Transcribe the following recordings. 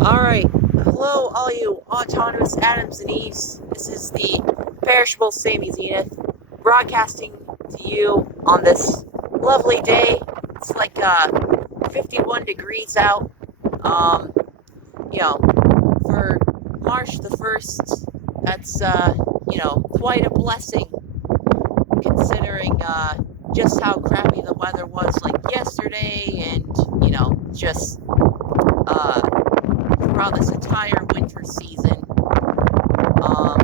Alright, hello all you autonomous Adams and Eves. This is the perishable Sammy Zenith, broadcasting to you on this lovely day. It's like 51 degrees out. Um, for March the 1st, that's quite a blessing considering just how crappy the weather was like yesterday and, just uh throughout this entire winter season. Um,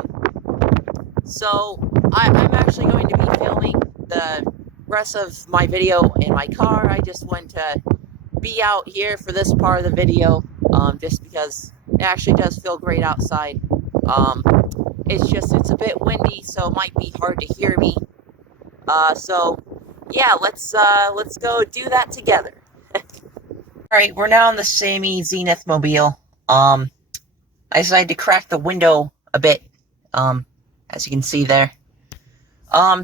I'm actually going to be filming the rest of my video in my car. I just want to be out here for this part of the video, just because it actually does feel great outside. Um, it's a bit windy, so it might be hard to hear me. Yeah, let's go do that together. Alright, we're now in the Sammy Zenith mobile. I decided to crack the window a bit, as you can see there.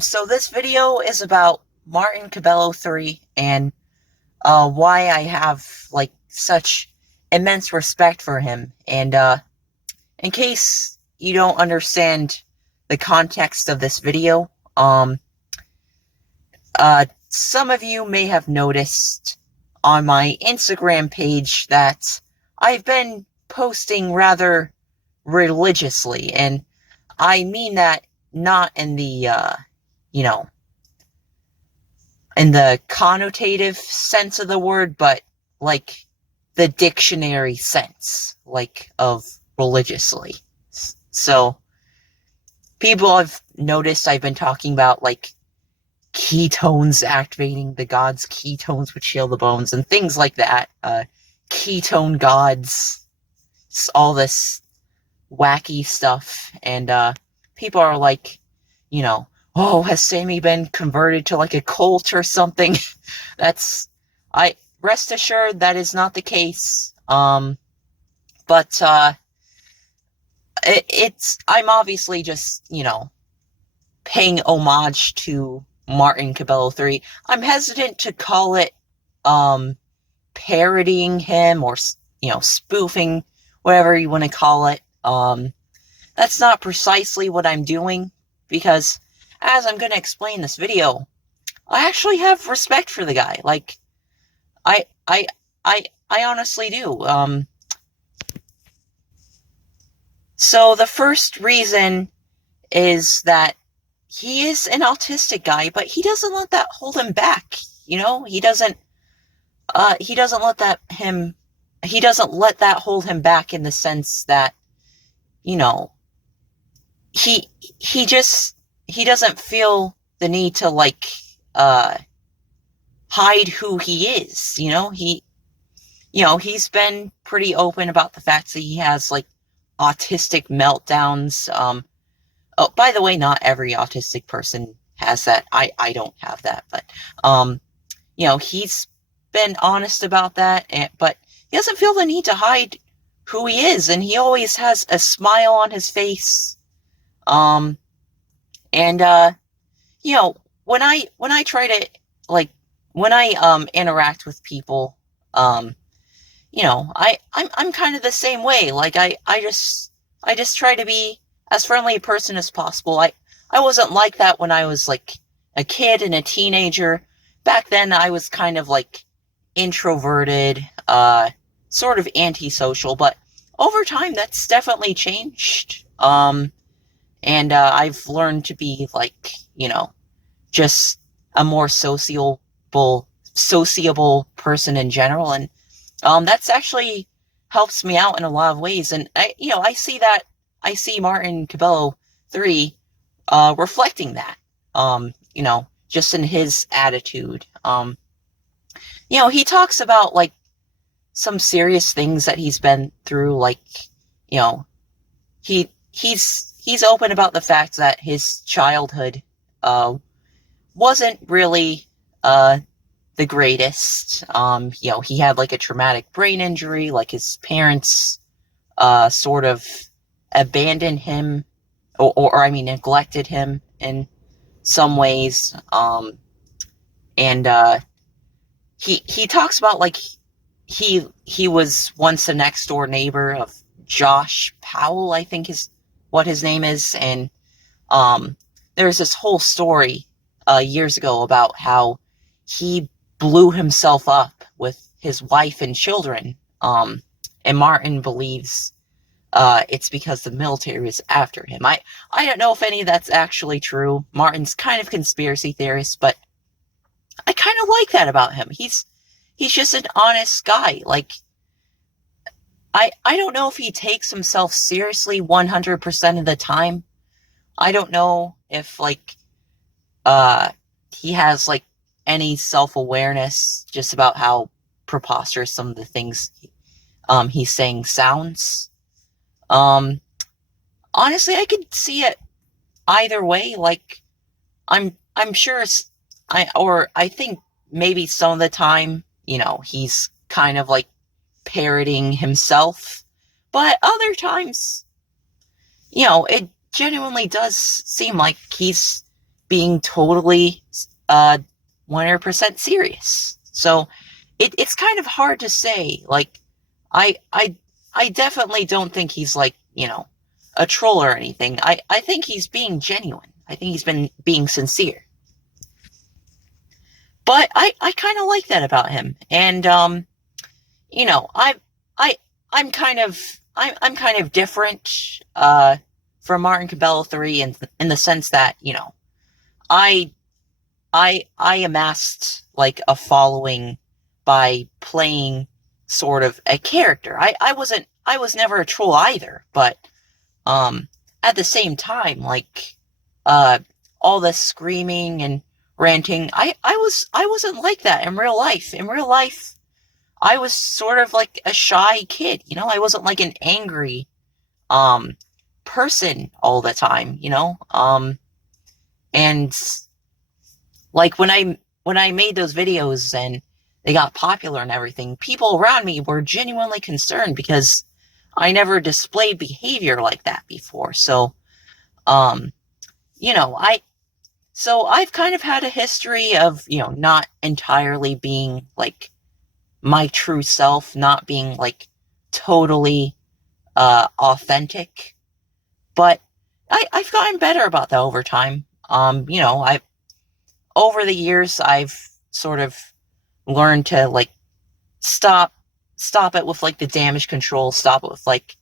So this video is about Martin Cabello 3 and, why I have, like, such immense respect for him. And, in case you don't understand the context of this video, some of you may have noticed on my Instagram page that I've been posting rather religiously, and I mean that not in the, in the connotative sense of the word, but, like, the dictionary sense, like, of religiously. So, people have noticed I've been talking about, like, ketones activating the gods, ketones would heal the bones, and things like that. Ketone gods, all this wacky stuff, and people are like, oh, has Sammy been converted to like a cult or something? Rest assured that is not the case. I'm obviously just, paying homage to Martin Cabello 3. I'm hesitant to call it, parodying him or, spoofing, whatever you want to call it. That's not precisely what I'm doing, because, as I'm going to explain in this video, I actually have respect for the guy. Like, I honestly do. So the first reason is that he is an autistic guy, but he doesn't let that hold him back. He doesn't let that hold him back in the sense that, he doesn't feel the need to, like, hide who he is, he's been pretty open about the fact that he has, like, autistic meltdowns. Oh, by the way, not every autistic person has that. I don't have that, but, he's been honest about that, but he doesn't feel the need to hide who he is, and he always has a smile on his face. When I try to, like, when I interact with people, I'm kind of the same way. Like, I just try to be as friendly a person as possible. I wasn't like that when I was, like, a kid and a teenager. Back then, I was kind of, like, introverted, sort of antisocial, but over time, that's definitely changed. I've learned to be, like, just a more sociable person in general, and that's actually helps me out in a lot of ways. And I see Martin Cabello 3 reflecting that, just in his attitude. He talks about, like, some serious things that he's been through, like, he's open about the fact that his childhood wasn't really the greatest. He had, like, a traumatic brain injury, like, his parents sort of abandoned him, or neglected him in some ways. He talks about, like, he was once a next door neighbor of Josh Powell, I think is what his name is, and there's this whole story years ago about how he blew himself up with his wife and children, and Martin believes it's because the military was after him. I don't know if any of that's actually true. Martin's kind of conspiracy theorist, but I kind of like that about him. He's just an honest guy. Like, I don't know if he takes himself seriously 100% of the time. I don't know if, like, he has, like, any self-awareness just about how preposterous some of the things he's saying sounds. Honestly, I could see it either way. Like, I'm sure I think maybe some of the time, he's kind of like parroting himself, but other times, it genuinely does seem like he's being totally 100% serious. So it's kind of hard to say. Like, I definitely don't think he's like, a troll or anything. I think he's being genuine. I think he's been being sincere. But I kind of like that about him. And I'm kind of different from Martin Cabello 3 in the sense that, I amassed like a following by playing sort of a character. I was never a troll either, but at the same time, like all the screaming and ranting, I wasn't like that in real life. In real life, I was sort of like a shy kid, I wasn't like an angry person all the time, and like when I made those videos and they got popular and everything, people around me were genuinely concerned because I never displayed behavior like that before. So I've kind of had a history of, not entirely being like my true self, not being like totally authentic, but I've gotten better about that over time. Over the years, I've sort of learned to like stop it with like the damage control, stop it with like,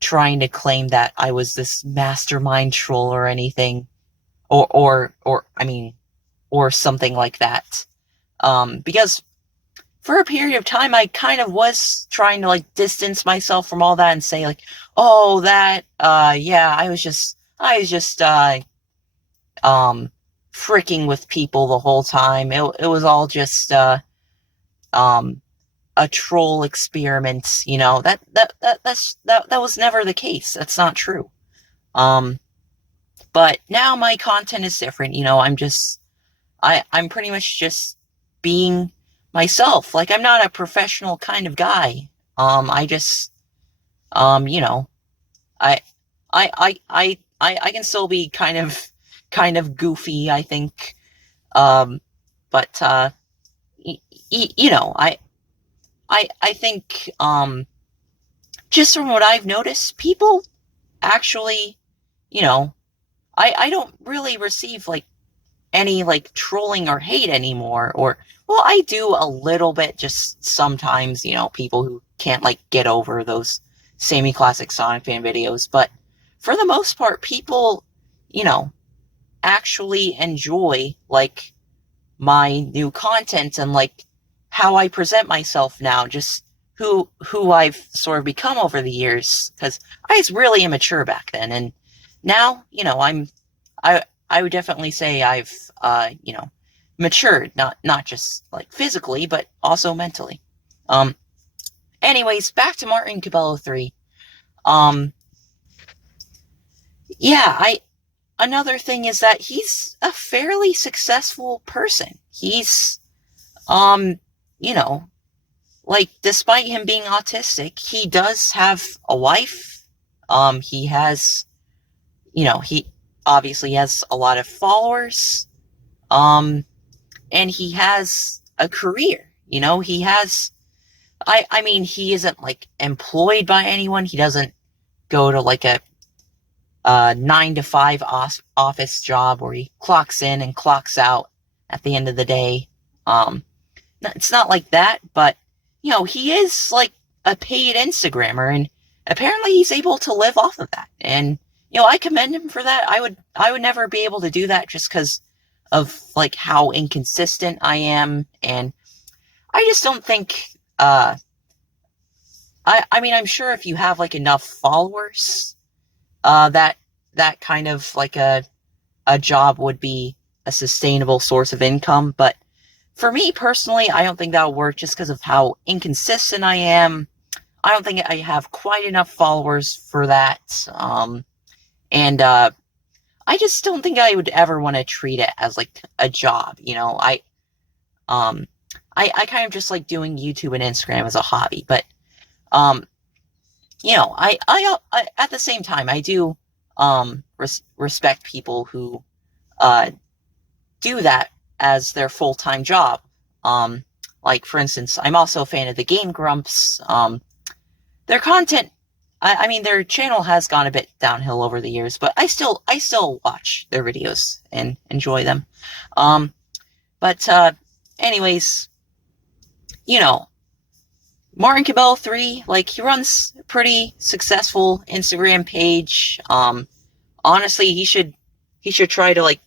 trying to claim that I was this mastermind troll or anything, or something like that. Because for a period of time, I kind of was trying to like distance myself from all that and say like, oh, that, yeah, I was just, freaking with people the whole time. It was all just, a troll experiment, that was never the case. That's not true. But now my content is different, I'm pretty much just being myself. Like, I'm not a professional kind of guy. I just, I can still be kind of goofy, I think. But, I think, just from what I've noticed, people actually, I don't really receive, like, any, like, trolling or hate anymore, or, well, I do a little bit, just sometimes, people who can't, like, get over those semi-classic Sonic fan videos, but for the most part, people, actually enjoy, like, my new content and, like, how I present myself now, just who I've sort of become over the years, because I was really immature back then, and now, I would definitely say I've, matured, not just, like, physically, but also mentally. Anyways, back to Martin Cabello 3. Yeah, another thing is that he's a fairly successful person. He's, like, despite him being autistic, he does have a wife. He has, he obviously has a lot of followers. And he has a career. He has I mean, he isn't like employed by anyone. He doesn't go to like a 9 to 5 office job where he clocks in and clocks out at the end of the day. It's not like that, but he is like a paid Instagrammer, and apparently he's able to live off of that. And I commend him for that. I would never be able to do that just because of like how inconsistent I am, and I just don't think. I mean, I'm sure if you have like enough followers, that kind of like a job would be a sustainable source of income. But for me personally, I don't think that'll work just because of how inconsistent I am. I don't think I have quite enough followers for that. And I just don't think I would ever want to treat it as like a job. I kind of just like doing YouTube and Instagram as a hobby, but I at the same time I do respect people who do that as their full-time job. Like for instance, I'm also a fan of the Game Grumps. Their content, I mean, their channel has gone a bit downhill over the years, but I still watch their videos and enjoy them. But anyways, Martin Cabello 3, like, he runs a pretty successful Instagram page. Honestly, he should try to like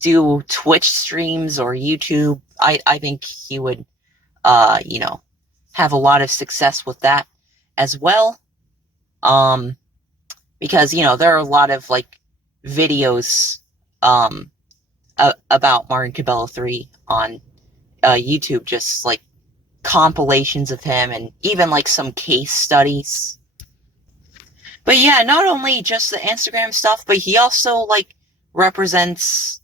do Twitch streams or YouTube. I think he would have a lot of success with that as well. Because there are a lot of like videos about Martin Cabello 3 on YouTube, just like compilations of him and even like some case studies. But yeah, not only just the Instagram stuff, but he also like represents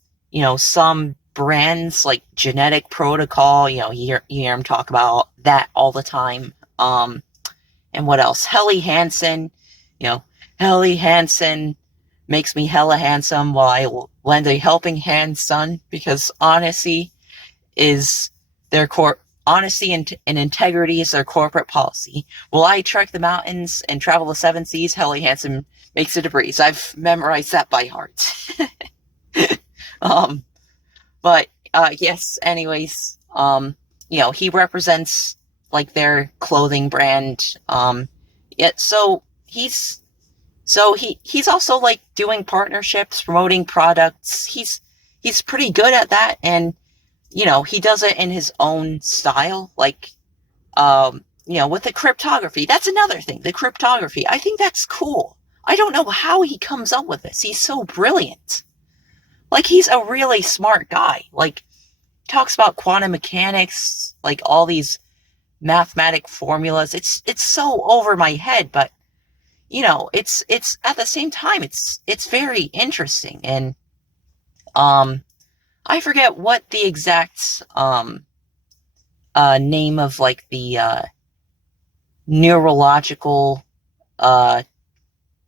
some brands like Genetic Protocol. You hear him talk about that all the time. And what else? Helly Hansen. Helly Hansen makes me hella handsome while I lend a helping hand, son, because honesty is their honesty and integrity is their corporate policy. While I trek the mountains and travel the 7 seas, Helly Hansen makes it a breeze. I've memorized that by heart. But yes, anyways, he represents like their clothing brand. He's also like doing partnerships, promoting products. He's pretty good at that, and he does it in his own style, like with the cryptography. That's another thing, the cryptography. I think that's cool. I don't know how he comes up with this. He's so brilliant. Like, he's a really smart guy. Like, talks about quantum mechanics, like all these mathematic formulas. It's so over my head, but it's at the same time it's very interesting. And I forget what the exact name of like the neurological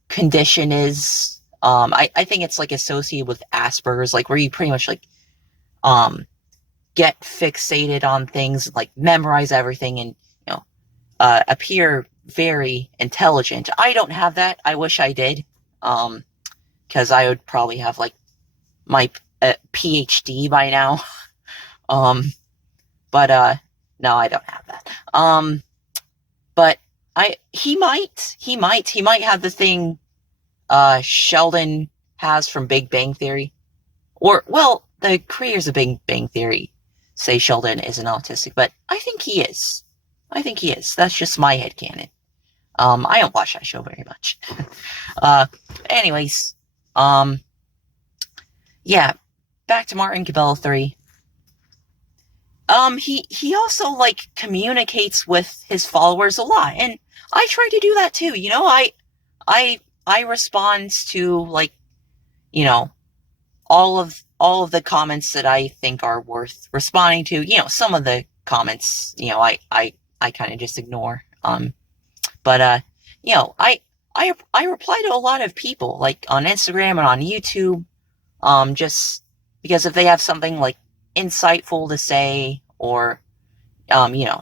condition is. I think it's like associated with Asperger's, like where you pretty much like get fixated on things, like memorize everything, and appear very intelligent. I don't have that. I wish I did, because I would probably have like my PhD by now. But no, I don't have that. But he might have the thing Sheldon has from Big Bang Theory. Or, well, the creators of Big Bang Theory say Sheldon isn't autistic, but I think he is. That's just my headcanon. I don't watch that show very much. Anyways, yeah, back to Martin Cabello 3. He also, like, communicates with his followers a lot, and I try to do that too. I respond to, like, all of the comments that I think are worth responding to. Some of the comments, I kind of just ignore. But I reply to a lot of people, like on Instagram and on YouTube, just because if they have something like insightful to say, or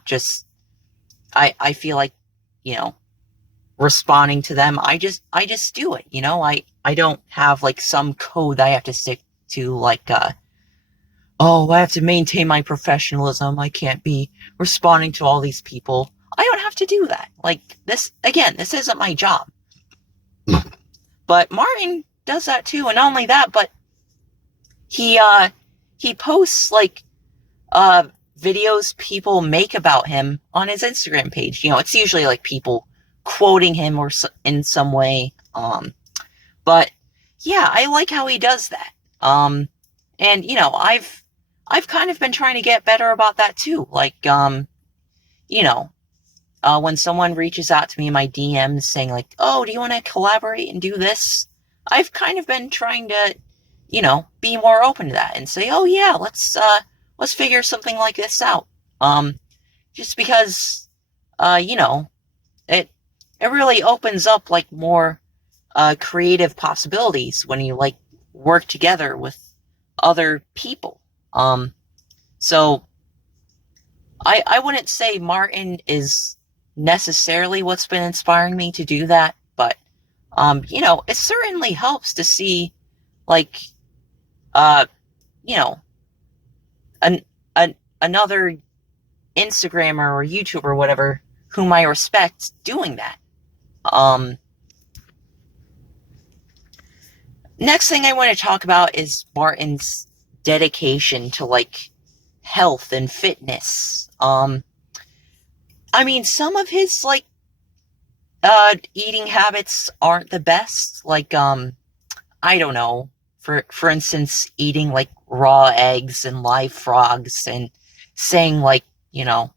just I feel like, you know, responding to them, I just do it, you know. I don't have like some code that I have to stick to, like oh, I have to maintain my professionalism, I can't be responding to all these people. I don't have to do that. Like, this, again, this isn't my job. But Martin does that too, and not only that, but he posts like videos people make about him on his Instagram page. You know, it's usually like people quoting him or in some way. But yeah, I like how he does that. And you know, I've kind of been trying to get better about that too. Like, you know, when someone reaches out to me in my DMs saying like, "Oh, do you want to collaborate and do this?" I've kind of been trying to, you know, be more open to that and say, "Oh yeah, let's figure something like this out." Just because, you know, it really opens up like more creative possibilities when you like work together with other people. So I wouldn't say Martin is necessarily what's been inspiring me to do that, but you know, it certainly helps to see like you know, another Instagrammer or YouTuber or whatever whom I respect doing that. Next thing I want to talk about is Martin's dedication to like health and fitness. I mean, some of his like eating habits aren't the best. Like, I don't know. For instance, eating like raw eggs and live frogs and saying like, you know,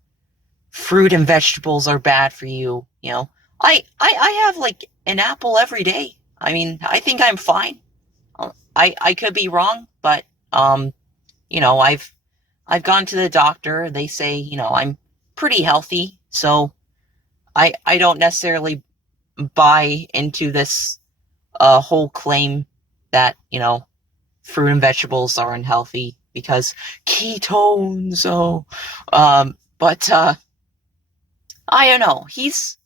fruit and vegetables are bad for you. You know, I have like an apple every day. I mean, I think I'm fine. I could be wrong, but you know, I've gone to the doctor. They say, you know, I'm pretty healthy, so I don't necessarily buy into this whole claim that, you know, fruit and vegetables are unhealthy because ketones. Oh, but I don't know. He's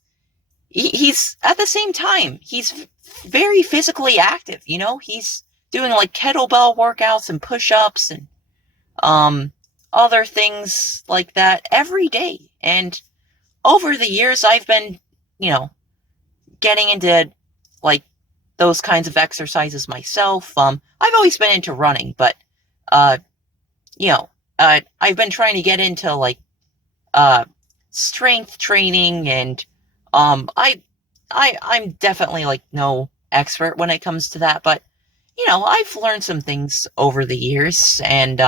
at the same time, he's very physically active. You know, he's doing like kettlebell workouts and push-ups and other things like that every day. And over the years, I've been, you know, getting into like those kinds of exercises myself. I've always been into running, but you know, I've been trying to get into like strength training, and I'm definitely like no expert when it comes to that, but you know, I've learned some things over the years, and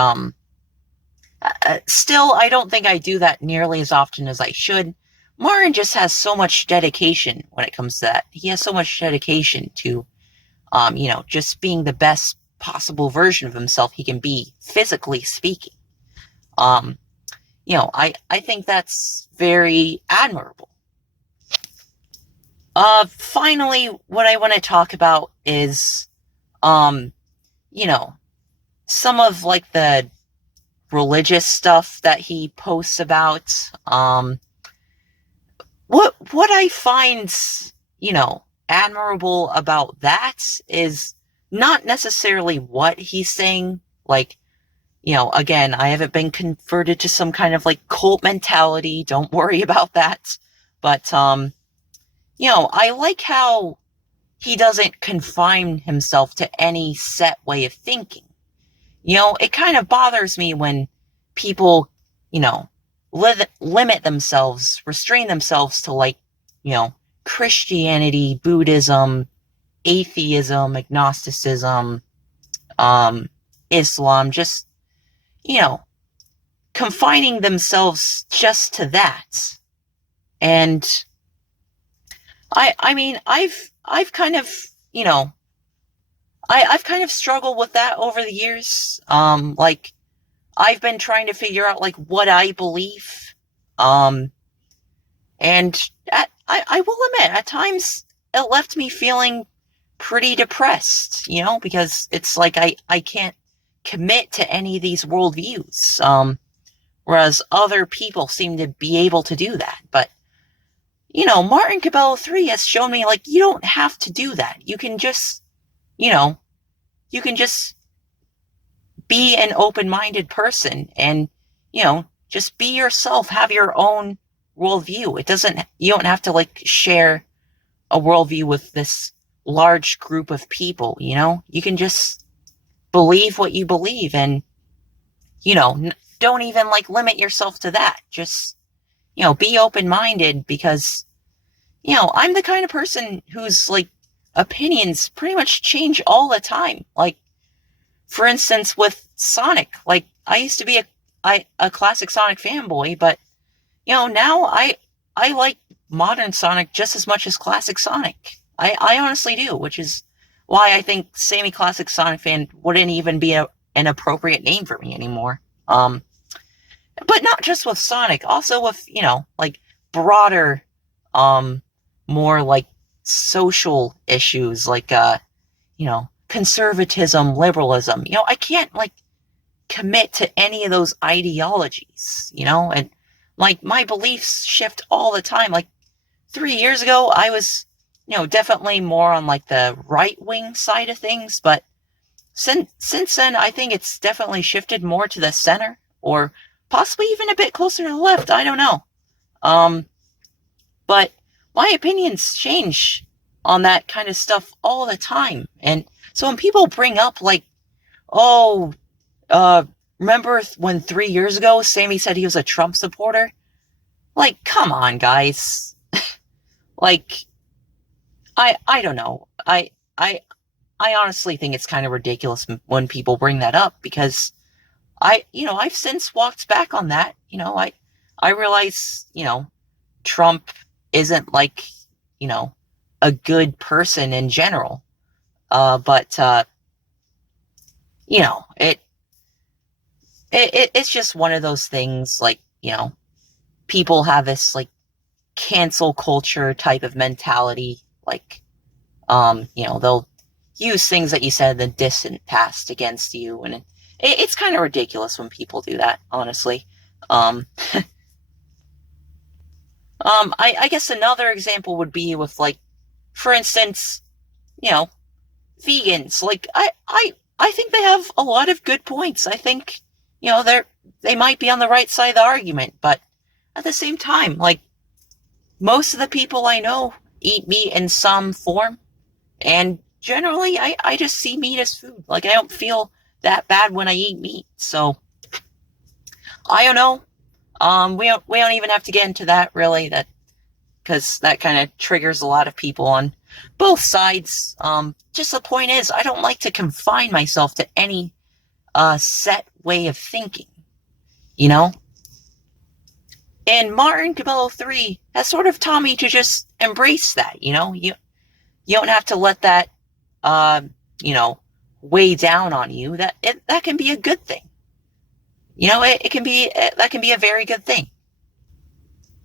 still, I don't think I do that nearly as often as I should. Martin just has so much dedication when it comes to that. He has so much dedication to, you know, just being the best possible version of himself he can be, physically speaking. You know, I think that's very admirable. Finally, what I want to talk about is, you know, some of like the religious stuff that he posts about. What I find, you know, admirable about that is not necessarily what he's saying. Like, you know, again, I haven't been converted to some kind of like cult mentality. Don't worry about that. But, you know, I like how he doesn't confine himself to any set way of thinking. You know, it kind of bothers me when people, you know, limit themselves, restrain themselves to like, you know, Christianity, Buddhism, atheism, agnosticism, Islam, just, you know, confining themselves just to that. And I mean, I've kind of, you know, I've kind of struggled with that over the years. Like, I've been trying to figure out like what I believe. And I will admit, at times it left me feeling pretty depressed, you know, because it's like I can't commit to any of these worldviews. Whereas other people seem to be able to do that. But Martin Cabello 3 has shown me, like, you don't have to do that. You can just, you know, you can just be an open-minded person and, just be yourself, have your own worldview. You don't have to, like, share a worldview with this large group of people, You can just believe what you believe and, don't even, like, limit yourself to that. Just, be open-minded because, I'm the kind of person whose, like, opinions pretty much change all the time. Like, for instance, with Sonic, like, I used to be a classic Sonic fanboy, but, now I like modern Sonic just as much as classic Sonic. I honestly do, which is why I think semi-classic Sonic fan wouldn't even be an appropriate name for me anymore. But not just with Sonic, also with, like, broader, more, like, social issues, like, conservatism, liberalism. I can't, like, commit to any of those ideologies, and, like, my beliefs shift all the time. Like, 3 years ago, I was, definitely more on, like, the right-wing side of things, but since then, I think it's definitely shifted more to the center, or possibly even a bit closer to the left. I don't know. But my opinions change on that kind of stuff all the time. And so when people bring up, like, oh, remember when 3 years ago Sammy said he was a Trump supporter? Like, come on, guys. Like, I don't know. I honestly think it's kind of ridiculous when people bring that up because I've since walked back on that. I realize, Trump isn't, like, a good person in general. But it's just one of those things, like, people have this, like, cancel culture type of mentality. Like, they'll use things that you said in the distant past against you. And it's kind of ridiculous when people do that, honestly. I guess another example would be with, like, for instance, vegans. Like, I think they have a lot of good points. I think, they might be on the right side of the argument, but at the same time, like, most of the people I know eat meat in some form, and generally, I just see meat as food. Like, I don't feel that bad when I eat meat, so I don't know. We don't even have to get into that, really, because that kind of triggers a lot of people on both sides. Just the point is, I don't like to confine myself to any set way of thinking, And Martin Cabello 3 has sort of taught me to just embrace that, You don't have to let that, weigh down on you. That can be a good thing. That can be a very good thing.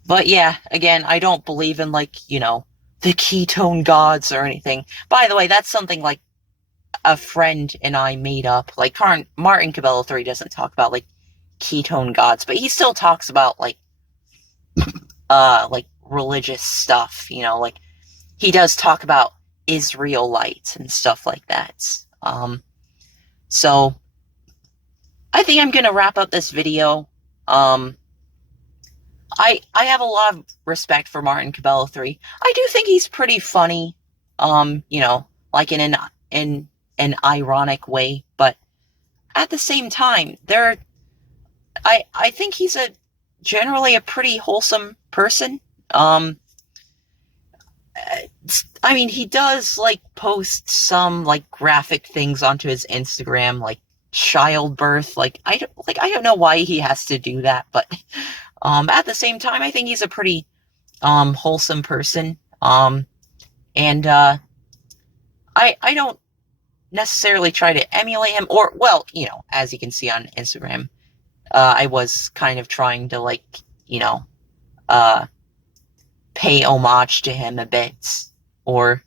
But yeah, again, I don't believe in, like, the ketone gods or anything. By the way, that's something, like, a friend and I made up. Like, Martin Cabello 3 doesn't talk about, like, ketone gods, but he still talks about, like, like, religious stuff, like, he does talk about Israelites and stuff like that. So I think I'm gonna wrap up this video. I have a lot of respect for Martin Cabello 3. I do think he's pretty funny, like, in an ironic way, but at the same time, I think he's generally a pretty wholesome person. I mean, he does, like, post some, like, graphic things onto his Instagram, like childbirth. Like, I don't know why he has to do that, but at the same time, I think he's a pretty wholesome person. And I don't necessarily try to emulate him, or, well, as you can see on Instagram, I was kind of trying to, like, pay homage to him a bit, or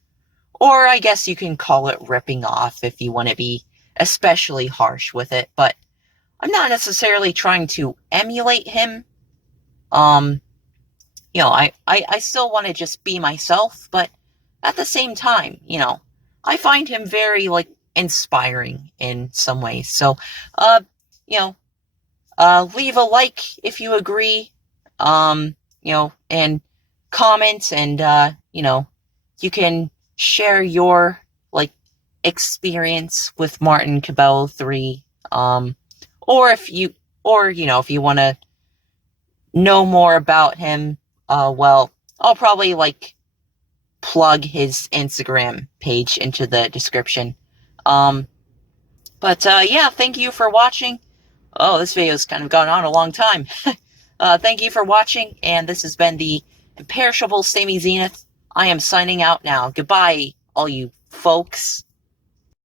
I guess you can call it ripping off if you want to be especially harsh with it, but I'm not necessarily trying to emulate him. I still want to just be myself, but at the same time, I find him very, like, inspiring in some ways. So, you know, leave a like if you agree, and comment, and, you can share your, like, experience with Martin Cabello 3, or if you want to know more about him, well, I'll probably, like, plug his Instagram page into the description. Yeah, thank you for watching. Oh, this video's kind of gone on a long time. Thank you for watching, and this has been the imperishable Sammy Zenith. I am signing out now. Goodbye, all you folks.